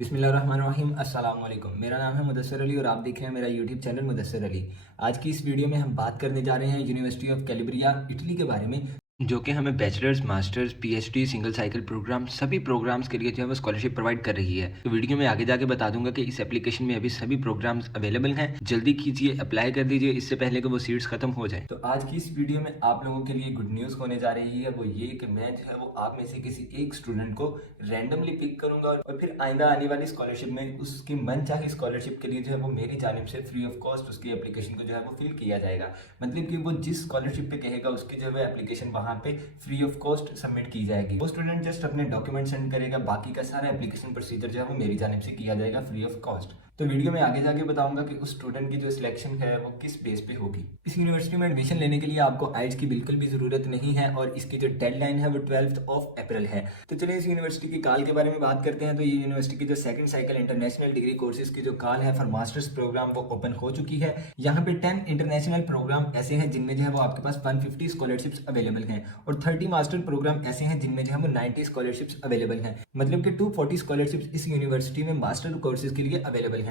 बिस्मिल्लाहिर्रहमानिर्रहीम अस्सलाम वालेकुम। मेरा नाम है मुदस्सिर अली और आप देख रहे हैं मेरा यूट्यूब चैनल मुदस्सिर अली। आज की इस वीडियो में हम बात करने जा रहे हैं यूनिवर्सिटी ऑफ कैलिब्रिया इटली के बारे में, जो कि हमें bachelors, masters, PhD, single cycle programme सभी प्रोग्राम्स के लिए जो है वो स्कॉलरशिप प्रोवाइड कर रही है। तो वीडियो में आगे जाके बता दूंगा कि इस एप्लीकेशन में अभी सभी प्रोग्राम्स अवेलेबल हैं। जल्दी कीजिए, अप्लाई कर दीजिए इससे पहले कि वो सीट्स खत्म हो जाए। तो आज की इस वीडियो में आप लोगों के लिए गुड न्यूज़ होने जा रही है, वो ये कि मैं जो है वो आप में से किसी एक स्टूडेंट को रैंडमली पिक करूंगा और फिर आइंदा आने वाली स्कॉलरशिप में उसकी मनचाही स्कॉलरशिप के लिए जो है वो मेरी जानिब से फ्री ऑफ कॉस्ट उसकी एप्लीकेशन को जो है वो फिल किया जाएगा। मतलब कि वो जिस स्कॉलरशिप पे कहेगा उसकी जो है एप्लीकेशन वहाँ पे फ्री ऑफ कॉस्ट सबमिट की जाएगी। वो स्टूडेंट जस्ट अपने डॉक्यूमेंट सेंड करेगा, बाकी का सारा एप्लीकेशन प्रोसीजर जो है वो मेरी जानिब से किया जाएगा फ्री ऑफ कॉस्ट। तो वीडियो में आगे जाके बताऊंगा कि उस स्टूडेंट की जो सिलेक्शन है वो किस बेस पे होगी। इस यूनिवर्सिटी में एडमिशन लेने के लिए आपको आइल्स की बिल्कुल भी जरूरत नहीं है और इसकी जो डेडलाइन है वो 12 अप्रैल है। तो चलिए इस यूनिवर्सिटी की कॉल के बारे में बात करते हैं। तो ये यूनिवर्सिटी की जो second cycle international degree courses की जो कॉल है फॉर मास्टर्स प्रोग्राम वो ओपन हो चुकी है। यहाँ पे 10 इंटरनेशनल प्रोग्राम ऐसे हैं जिनमें जो है वो आपके पास 150 स्कॉलरशिप्स अवेलेबल हैं और 30 मास्टर प्रोग्राम ऐसे हैं जिनमें जो है वो 90 स्कॉलरशिप्स अवेलेबल हैं। मतलब कि 240 स्कॉलरशिप्स इस यूनिवर्सिटी में मास्टर कोर्सेज के लिए अवेलेबल हैं।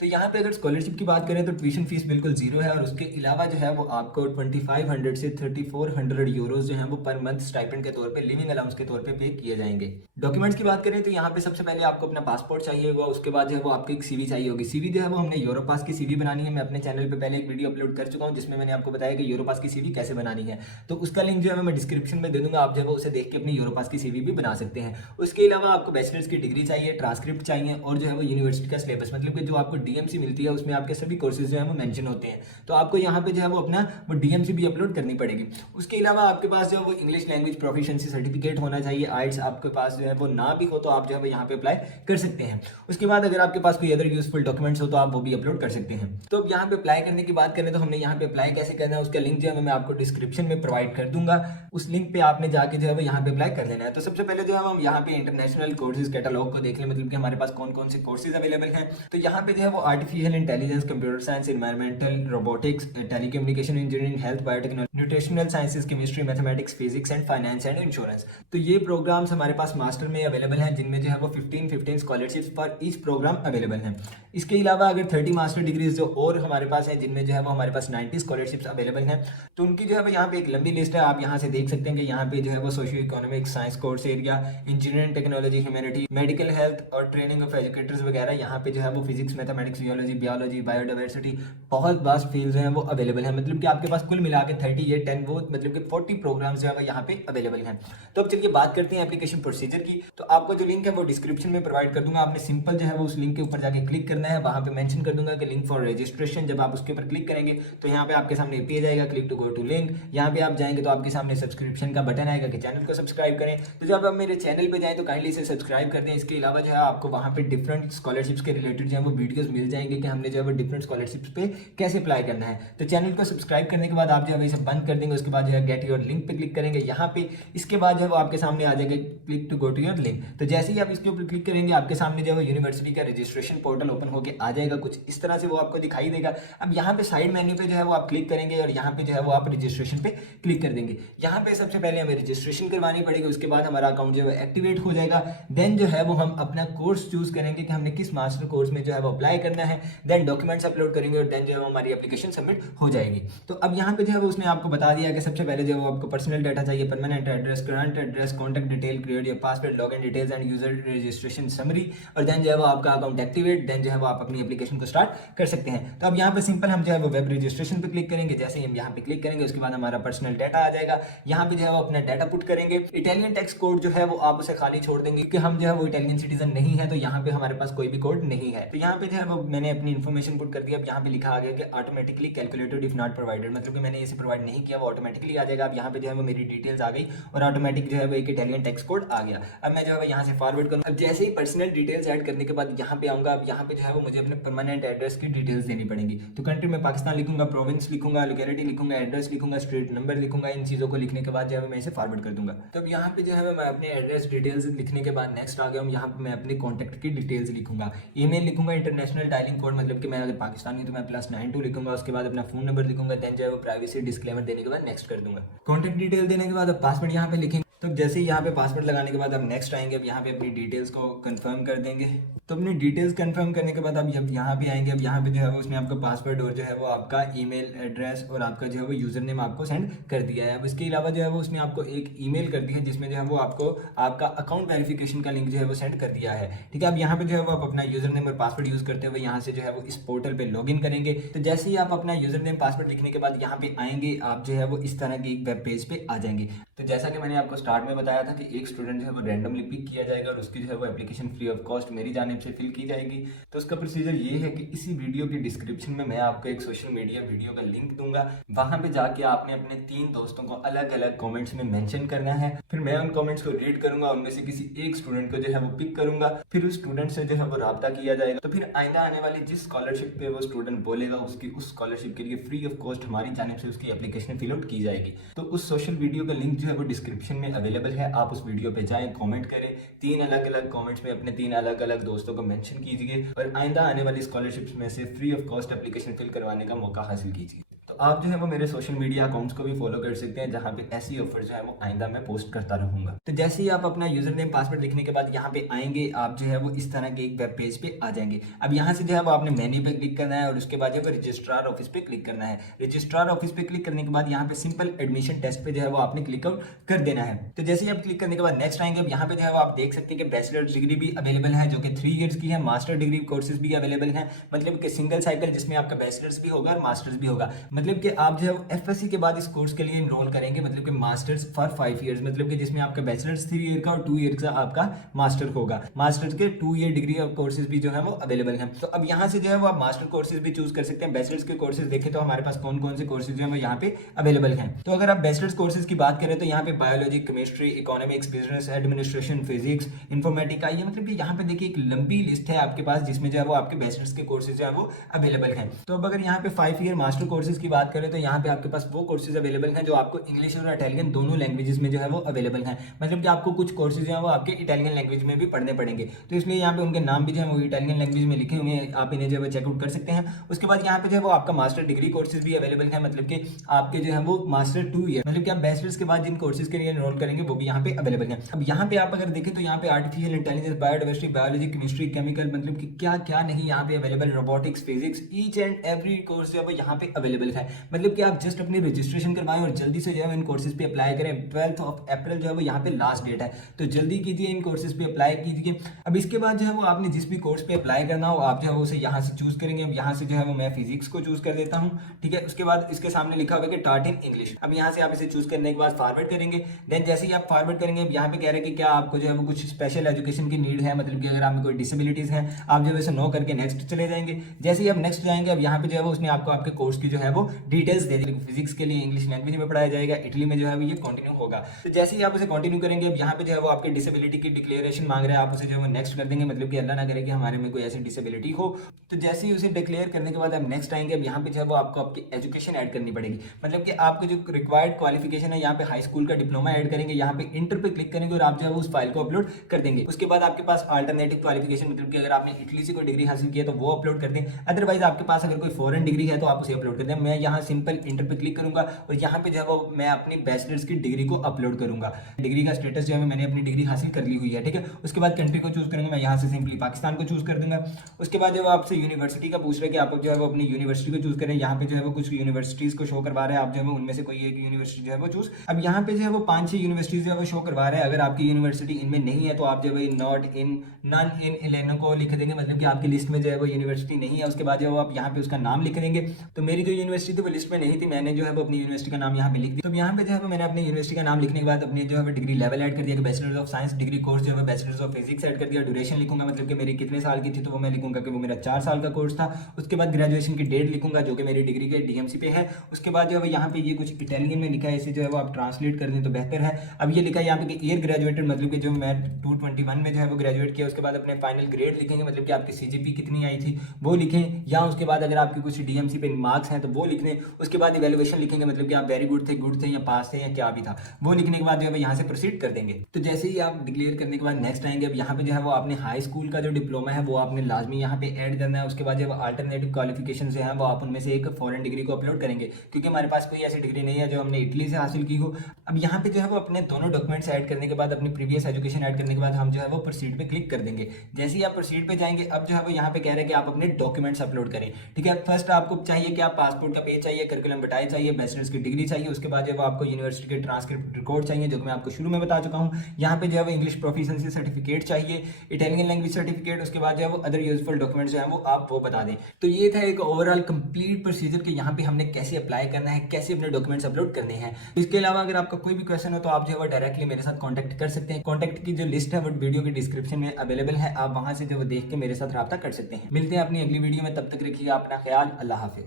तो यहाँ पे अगर स्कॉलरशिप की बात करें तो ट्यूशन फीस बिल्कुल जीरो है और उसके अलावा जो है वो आपको 2500 से 3400 यूरोज जो है वो पर मंथ स्टाइपेंड के तौर पे, लिविंग अलाउंस के तौर पे किए जाएंगे। डॉक्यूमेंट्स की बात करें तो यहाँ पे सबसे पहले आपको अपना पासपोर्ट चाहिए होगा, उसके बाद जो है वो आपकी एक सीवी चाहिए होगी। सीवी जो है वो हमने यूरोपास की सीवी बनानी है। मैं अपने चैनल पे पहले एक वीडियो अपलोड कर चुका हूँ जिसमें मैंने आपको बताया कि यूरोपास की सीवी कैसे बनानी है। तो उसका लिंक जो है मैं डिस्क्रिप्शन में दे दूंगा, आप जो है वो उसे देख के अपनी यूरोपास की सीवी भी बना सकते हैं। उसके अलावा आपको बैचलर्स की डिग्री चाहिए, ट्रांसक्रिप्ट चाहिए और जो है वो यूनिवर्सिटी का सिलेबस, मतलब कि जो आपको डीएमसी मिलती है उसमें आपके सभी कोर्सेज जो है वो मेंशन होते हैं। तो आपको यहाँ पे जो है वो अपना वो डीएमसी भी अपलोड करनी पड़ेगी। उसके अलावा आपके पास जो है वो इंग्लिश लैंग्वेज प्रोफिशिएंसी सर्टिफिकेट होना चाहिए। आइल्स आपके पास जो है वो ना भी हो तो आप जो है वो यहाँ पे अप्लाई कर सकते हैं। उसके बाद अगर आपके पास कोई अदर यूजफुल डॉक्यूमेंट्स हो तो आप वो भी अपलोड कर सकते हैं। तो अब यहाँ पे अप्लाई करने की बात करें तो हमने यहाँ पे अप्लाई कैसे करना है उसका लिंक जो है मैं आपको डिस्क्रिप्शन में प्रोवाइड कर दूंगा। उस लिंक पे आपने जाके जो है वो यहाँ पे अप्लाई कर लेना है। तो सबसे पहले जो है हम यहाँ पे इंटरनेशनल कोर्सेज कैटलॉग को देख लें, मतलब कि हमारे पास कौन कौन से कोर्सेज अवेलेबल हैं। तो यहाँ पे जो है वो artificial intelligence, computer science, environmental, robotics, telecommunication engineering, health, biotechnology, nutritional sciences, chemistry, mathematics, physics and finance and insurance. तो ये प्रोग्राम्स हमारे पास मास्टर में अवेलेबल हैं जिनमें जो है वो 15 scholarships for each programme available हैं। इसके अलावा अगर 30 मास्टर डिग्रीज जो और हमारे पास है जिनमें जो है वो हमारे पास 90 स्कॉलरशिप्स अवेलेबल हैं। तो उनकी जो है वो यहाँ पे एक लंबी लिस्ट है, आप यहाँ से देख सकते हैं कि यहाँ पे जो है वो socio economic, science course area, engineering, technology, humanity, medical, health और ट्रेनिंग ऑफ एजुकेटर्स वगैरह, यहाँ पे जो है वो physics, mathematics, geology, biology, biodiversity, बहुत वास्ट फील्ड जो है वो अवेलेबल है। मतलब कि आपके पास कुल मिला के 30 ये 10 वो मतलब कि 40 प्रोग्राम्स जो है वो यहाँ पे अवेलेबल हैं। तो अब चलिए बात करते हैं एप्लीकेशन प्रोसीजर की। तो आपको जो लिंक है वो डिस्क्रिप्शन में प्रोवाइड कर दूंगा। आपने सिंपल जो है वो उस लिंक के ऊपर जाके क्लिक करना है, वहाँ पे मेंशन कर दूंगा कि लिंक फॉर रजिस्ट्रेशन। जब आप उसके ऊपर क्लिक करेंगे तो यहाँ पे आपके सामने पेज आएगा, click to go to link. यहाँ पे आप जाएंगे तो आपके सामने सब्सक्रिप्शन का बटन आएगा कि चैनल को सब्सक्राइब करें। तो जब आप मेरे चैनल पे जाएं तो काइंडली इसे सब्सक्राइब कर दें। इसके अलावा जो है आपको वहाँ पे डिफरेंट स्कॉलरशिप्स के रिलेटेड जो है वो वीडियोस मिल जाएंगे कि हमने जो है वो डिफरेंट स्कॉलरशिप्स पे कैसे अप्लाई करना है। तो चैनल को सब्सक्राइब करने के बाद आप जो है इसे बंद कर देंगे। उसके बाद जो है गेट योर लिंक पे क्लिक करेंगे यहाँ पे। इसके बाद जो है वो आपके सामने आ जाएगा click to go to your link. तो जैसे ही आप इसके ऊपर क्लिक करेंगे आपके सामने जो है यूनिवर्सिटी का रजिस्ट्रेशन पोर्टल ओपन होकर आ जाएगा, कुछ इस तरह से वो आपको दिखाई देगा। अब यहाँ पे साइड मेन्यू पे जो है वो आप क्लिक करेंगे और यहाँ पे जो है वो आप रजिस्ट्रेशन पे क्लिक कर देंगे। यहाँ पे सबसे पहले हमें रजिस्ट्रेशन करवानी पड़ेगी, उसके बाद हमारा अकाउंट जो है एक्टिवेट हो जाएगा। देन जो है वो हम अपना कोर्स चूज करेंगे कि हमने किस मास्टर कोर्स में जो है वो अप्लाई करना है। देन डॉक्यूमेंट्स अपलोड करेंगे और देन जो है हमारी एप्लीकेशन सबमिट हो जाएगी। तो अब यहाँ पे जो है वो उसने आपको बता दिया कि सबसे पहले जो है वो आपको पर्सनल डाटा चाहिए, permanent address, current address, contact detail, create your password, login details and user registration summary, और देन जो है वो आपका अकाउंट एक्टिवेट। देन जो है वो आप अपनी एप्लीकेशन को स्टार्ट कर सकते हैं। तो अब यहाँ पे सिंपल हम जो है वो वेब रजिस्ट्रेशन पे क्लिक करेंगे। जैसे ही हम यहाँ पे क्लिक करेंगे उसके बाद हमारा पर्सनल डाटा आ जाएगा। यहाँ पे जो है वो अपना डाटा पुट करेंगे। इटालियन टैक्स कोड जो है वो आप उसे खाली छोड़ देंगे क्योंकि हम जो है वो इटालियन सिटीजन नहीं है, तो यहाँ पे हमारे पास कोई भी कोड नहीं है। तो यहाँ पे जो है वो मैंने अपनी इन्फॉर्मेशन पुट कर दी। अब यहाँ पे लिखा आ गया कि automatically calculated if not provided, मतलब कि मैंने इसे प्रोवाइड नहीं किया, वो ऑटोमेटिकली आ जाएगा। अब यहाँ पे जो है वो मेरी डिटेल्स आ गई और ऑटोमेटिक जो है वो एक इटालियन टैक्स कोड आ गया। अब मैं जो है यहाँ से फॉरवर्ड करूँ। अब जैसे ही पर्सनल डिटेल्स ऐड करने के बाद यहाँ पे आऊँगा। अब यहाँ पे जो है वो मुझे अपने परमानेंट एड्रेस की डिटेल्स देनी पड़ेंगी। तो कंट्री में पाकिस्तान लिखूंगा, प्रोविंस लिखूंगा, लोकेलिटी लिखूंगा, एड्रेस लिखूंगा, स्ट्रीट नंबर लिखूंगा। इन चीज़ों को लिखने के बाद जो है मैं इसे फॉरवर्ड कर दूंगा। तो अब यहाँ पे जो है मैं अपने एड्रेस डिटेल्स लिखने के बाद नेक्स्ट आ गया हूँ। यहाँ पे मैं अपनी कॉन्टैक्ट की डिटेल्स लिखूंगा, ईमेल लिखूंगा, इंटरनेशनल डायलिंग कोड, मतलब कि मैं अगर पाकिस्तानी हूँ तो मैं +92 लिखूंगा। उसके बाद अपना फोन नंबर लिखूंगा। देन जो है वो प्राइवेसी डिस्क्लेमर देने के बाद नेक्स्ट कर दूंगा। कॉन्टैक्ट डिटेल देने के बाद अब पासवर्ड यहाँ पे लिखेंगे। तो जैसे ही यहाँ पे पासवर्ड लगाने के बाद आप नेक्स्ट आएंगे, अब यहाँ पे अपनी डिटेल्स को कंफर्म कर देंगे। तो अपनी डिटेल्स कंफर्म करने के बाद अब जब यहाँ पे आएंगे, अब यहाँ पे जो है वो उसने आपका पासवर्ड और जो है वो आपका ईमेल एड्रेस और आपका जो है वो यूजर नेम आपको सेंड कर दिया है। अब इसके अलावा जो है वो उसने आपको एक ईमेल कर दी है जिसमें जो है वो आपको आपका अकाउंट वेरिफिकेशन का लिंक जो है वो सेंड कर दिया है। ठीक है, अब यहाँ पे जो है वो आप अपना यूजर नेम और पासवर्ड यूज करते हुए यहाँ से जो है वो इस पोर्टल पे लॉगिन करेंगे। तो जैसे ही आप अपना यूजर नेम पासवर्ड लिखने के बाद यहाँ पे आएंगे, आप जो है वो इस तरह की एक वेब पेज पे आ जाएंगे। तो जैसा कि मैंने आपको स्टार्ट में बताया था कि एक स्टूडेंट जो है वो रैंडमली पिक किया जाएगा और उसकी जो है वो एप्लीकेशन फ्री ऑफ कॉस्ट मेरी जानिब से फिल की जाएगी। तो उसका प्रोसीजर ये है कि इसी वीडियो के डिस्क्रिप्शन में मैं आपको एक सोशल मीडिया वीडियो का लिंक दूंगा। वहां पे जाके आपने अपने 3 दोस्तों को अलग अलग कमेंट्स में मेंशन करना है। फिर मैं उन कमेंट्स को रीड करूंगा, उनमें से किसी एक स्टूडेंट को जो है वो पिक करूंगा, फिर उस स्टूडेंट से जो है वो राब्ता किया जाएगा। तो फिर आइंदा आने वाली जिस स्कॉलरशिप पे वो स्टूडेंट बोलेगा उसकी उस स्कॉलरशिप के लिए फ्री ऑफ कॉस्ट हमारी जानिब से उसकी एप्लीकेशन फिल आउट की जाएगी। तो उस सोशल वीडियो का लिंक जो है वो डिस्क्रिप्शन में अवेलेबल है। आप उस वीडियो पे जाएं, कमेंट करें, 3 अलग अलग कमेंट्स में अपने 3 अलग अलग दोस्तों को मेंशन कीजिए और आइंदा आने वाली स्कॉलरशिप्स में से free of cost application fill करवाने का मौका हासिल कीजिए। तो आप जो है वो मेरे सोशल मीडिया अकाउंट्स को भी फॉलो कर सकते हैं जहां पे ऐसी ऑफर जो है वो आइंदा मैं पोस्ट करता रहूंगा। तो जैसे ही आप अपना यूजर नेम पासवर्ड लिखने के बाद यहाँ पे आएंगे, आप जो है वो इस तरह के एक वेब पेज पे आ जाएंगे। अब यहाँ से जो है वो आपने मेन्यू पे क्लिक करना है और उसके बाद जो है रजिस्ट्रार ऑफिस पे क्लिक करना है। रजिस्ट्रार ऑफिस पे क्लिक करने के बाद यहाँ पे सिंपल एडमिशन टेस्ट पे जो है वो आपने क्लिक आउट कर देना है। तो जैसे ही आप क्लिक करने के बाद नेक्स्ट आएंगे, अब यहाँ पे जो है वो आप देख सकते हैं कि बैचलर डिग्री भी अवेलेबल है जो कि 3 ईयर्स की है, मास्टर डिग्री कोर्सेज भी अवेलेबल है, मतलब कि सिंगल साइकिल जिसमें आपका बैचलर्स भी होगा और मास्टर्स भी होगा। मतलब कि आप जो है एफएससी के बाद इस कोर्स के लिए इनरोल करेंगे, मतलब कि मास्टर्स फॉर 5 इयर्स, मतलब कि जिसमें आपका बैचलर्स 3 ईयर का और 2 ईयर का आपका मास्टर होगा। मास्टर्स के 2 ईयर डिग्री और कोर्सेज भी जो है वो अवेलेबल हैं। तो अब यहाँ से जो है वो आप मास्टर कोर्सेज भी चूज कर सकते हैं। बैचलर्स के कोर्सेज देखें तो हमारे पास कौन कौन से कोर्सेज जो है यहाँ पे अवेलेबल हैं। तो अगर आप बैचलर्स कोर्सेज की बात करें तो यहाँ पे biology, chemistry, economics, business administration, physics, Informatica, ये मतलब कि यहाँ पे देखिए एक लंबी लिस्ट है आपके पास जिसमें जो है वो आपके बैचलर्स के कोर्सेज जो है वो अवेलेबल हैं। तो अब अगर यहाँ पे 5 ईयर मास्टर कोर्सेज की बात करें तो यहाँ पे आपके पास वो कोर्सेज अवेलेबल हैं जो आपको इंग्लिश और इटालियन दोनों लैंग्वेजेस में जो है वो अवेलेबल हैं। मतलब कि आपको कुछ कोर्सेज जो है वो आपके इटालियन लैंग्वेज में भी पढ़ने पड़ेंगे, तो इसलिए यहाँ पे उनके नाम भी जो है वो इटालियन लैंग्वेज में लिखे हुए हैं, आप इन्हें जो है चेकआउट कर सकते हैं। उसके बाद यहाँ पे जो है वो आपका मास्टर डिग्री कोर्सेज भी अवेलेबल है, मतलब कि आपके जो है वो मास्टर 2 ईयर, मतलब कि आप बैचलर्स के बाद जिन कोर्सेज के लिए एनरोल करेंगे वो भी यहाँ पे अवेलेबल है। अब यहाँ पे आप अगर देखें तो यहाँ पे artificial intelligence, biodiversity, biology, chemistry, chemical, मतलब कि क्या क्या नहीं यहाँ पे available, robotics, physics, each and every course जो है वो यहाँ पे अवेलेबल है। मतलब कि आप जस्ट अपनी रजिस्ट्रेशन करवाएं और जल्दी से जो है इन कोर्सेज पे अप्लाई करें। 12 अप्रैल जो है वो यहाँ पे लास्ट डेट है, तो जल्दी कीजिए, इन कोर्सेज पे अप्लाई कीजिए। अब इसके बाद जो है वो आपने जिस भी कोर्स पे अप्लाई करना हो आप जो है वो उसे यहाँ से चूज करेंगे। अब यहाँ से जो है वो मैं फिजिक्स को चूज कर देता हूँ, ठीक है। उसके बाद इसके सामने लिखा हुआ है कि टाट इन इंग्लिश। अब यहाँ से आप इसे चूज करने के बाद फॉरवर्ड करेंगे। देन जैसे ही आप फॉरवर्ड करेंगे, अब यहाँ पे कह रहे हैं कि क्या आपको जो है वो कुछ स्पेशल एजुकेशन की नीड है, मतलब कि अगर आप में कोई डिसेबिलिटीज है, आप जो है नो करके नेक्स्ट चले जाएंगे। जैसे ही आप नेक्स्ट जाएंगे, अब यहाँ पे जो है वो उसने आपको आपके कोर्स की जो है वो डिटेल्स दे दी। फिजिक्स के लिए इंग्लिश लैंग्वेज में पढ़ाया जाएगा, इटली में जो है वो ये कंटिन्यू होगा। तो जैसे ही आप उसे कंटिन्यू करेंगे, अब यहाँ पे जो है वो आपके डिसेबिलिटी की डिक्लेरेशन मांग रहा है, आप उसे जो है वो नेक्स्ट कर देंगे, मतलब कि अल्लाह ना करे कि हमारे में कोई ऐसी डिसेबिलिटी हो। तो जैसे ही उसे डिक्लेयर करने के बाद आप नेक्स्ट आएंगे, अब यहाँ पे जो है वो आपको आपकी एजुकेशन ऐड करनी पड़ेगी, मतलब कि आपको जो रिक्वायर्ड क्वालिफिकेशन है, यहाँ पे हाई स्कूल का डिप्लोमा ऐड करेंगे, यहाँ पे इंटर पे क्लिक करेंगे और आप जो है उस फाइल को अपलोड कर देंगे। उसके बाद आपके पास अल्टरनेटिव क्वालिफिकेशन, मतलब कि अगर आपने इटली से कोई डिग्री हासिल की है तो वो अपलोड कर दें, अदरवाइज आपके पास अगर कोई फॉरेन डिग्री है तो आप उसे अपलोड कर दें। मैं यहाँ सिंपल इंटर पे क्लिक करूंगा और यहाँ पे जो है वो मैं अपनी बैचलर्स की डिग्री को अपलोड करूंगा। डिग्री का स्टेटस जो है मैंने अपनी डिग्री हासिल कर ली हुई है, ठीक है। उसके बाद कंट्री को चूज करूंगा, मैं यहाँ से सिंपली पाकिस्तान को चूज कर दूंगा। उसके बाद जो आपसे यूनिवर्सिटी का पूछ रहे हैं कि आप जो है वो अपनी यूनिवर्सिटी को चूज करें। यहाँ पे जो है वो कुछ यूनिवर्सिटीज को शो करवा रहे हैं, आप जो है उनमें से कोई एक यूनिवर्सिटी जो है वो चूज। अब यहाँ पे जो है वो 5-6 यूनिवर्सिटीज जो है वो शो करवा रहे हैं। अगर आपकी यूनिवर्सिटी इनमें नहीं है तो आप जो है नॉट इन, नन इन, इलेनो को लिख देंगे, मतलब कि आपकी लिस्ट में जो है वो यूनिवर्सिटी नहीं है। उसके बाद जो आप यहाँ पे उसका नाम लिख देंगे। तो मेरी जो यूनिवर्सिटी थी वो लिस्ट में नहीं थी, मैंने जो है वो अपनी यूनिवर्सिटी का नाम यहाँ पे लिख दिया। तो यहाँ पे जो है मैंने अपनी यूनिवर्सिटी का नाम लिखने के बाद अपनी जो है डिग्री लेवल ऐड कर दिया कि bachelors of science degree course जो है बैचलर्स ऑफ फिजिक्स ऐड कर दिया। ड्यूरेशन लिखूंगा, मतलब कि मेरी कितने साल की थी, तो वो मैं लिखूंगा कि वो मेरा 4 साल का कोर्स था। उसके बाद ग्रेजुएशन की डेट लिखूंगा जो कि मेरी डिग्री के डीएमसी पे है। उसके बाद जो है यहाँ पे ये कुछ इटालियन में लिखा है, इसे जो है वो आप ट्रांसलेट कर दें तो बेहतर है। अब ये लिखा है यहाँ पे कि ईयर ग्रेजुएटेड, मतलब कि जो मैं 2021 में जो है वो ग्रेजुएट किया। उसके बाद अपने फाइनल ग्रेड लिखेंगे, मतलब कि आपकी सीजीपी कितनी आई थी वो लिखें, या उसके बाद अगर आपके कुछ डीएमसी पे मार्क्स हैं तो वो लिखें। लिख दें। उसके बाद इवेल्युएशन लिखेंगे, मतलब कि आप वेरी गुड थे या पास थे या क्या भी था, वो लिखने के बाद जो है यहाँ से प्रोसीड कर देंगे। तो जैसे ही आप डिक्लेयर करने के बाद नेक्स्ट आएंगे, अब यहाँ पे जो है वो आपने हाई स्कूल का जो डिप्लोमा है वो आपने लाजमी यहाँ पे ऐड करना है। उसके बाद जो अल्टरनेटिव क्वालिफिकेशन जो है वो आप उनमें से एक फॉरेन डिग्री को अपलोड करेंगे, क्योंकि हमारे पास कोई ऐसी डिग्री नहीं है जो हमने इटली से हासिल की हो। अब यहाँ पे जो है वो अपने दोनों डॉक्यूमेंट्स ऐड करने के बाद, अपनी प्रीवियस एजुकेशन ऐड करने के बाद हम जो है वो प्रोसीड पे क्लिक कर देंगे। जैसे ही आप प्रोसीड पे जाएंगे, अब जो है वो यहाँ पे कह रहे हैं कि आप अपने डॉक्यूमेंट्स अपलोड करें। ठीक है, फर्स्ट आपको चाहिए कि आप पासपोर्ट का पेज चाहिए, करिकुलम विटाए चाहिए, बैचलर्स की डिग्री चाहिए। उसके बाद जो आपको यूनिवर्सिटी के ट्रांसक्रिप्ट रिकॉर्ड चाहिए, जो कि मैं आपको शुरू में बता चुका हूँ। यहाँ पे जो है वो इंग्लिश प्रोफिशिएंसी सर्टिफिकेट चाहिए, इटालियन लैंग्वेज सर्टिफिकेट। उसके बाद जो है वो अदर यूजफुल डॉक्यूमेंट्स जो है वो आप वो बता दें। तो ये था एक ओवरऑल कंप्लीट प्रोसीजर कि यहाँ पे हमने कैसे अप्लाई करना है, कैसे अपने डॉक्यूमेंट्स अपलोड करने हैं। इसके अलावा अगर आपका कोई भी क्वेश्चन हो तो आप जो है वो डायरेक्टली मेरे साथ कॉन्टैक्ट कर सकते हैं। कॉन्टैक्ट की जो लिस्ट है वो वीडियो के डिस्क्रिप्शन में अवेलेबल है, आप वहां से जो वो देख के मेरे साथ रब्ता कर सकते हैं। मिलते हैं अपनी अगली वीडियो में, तब तक रखिए अपना ख्याल। अल्लाह हाफिज।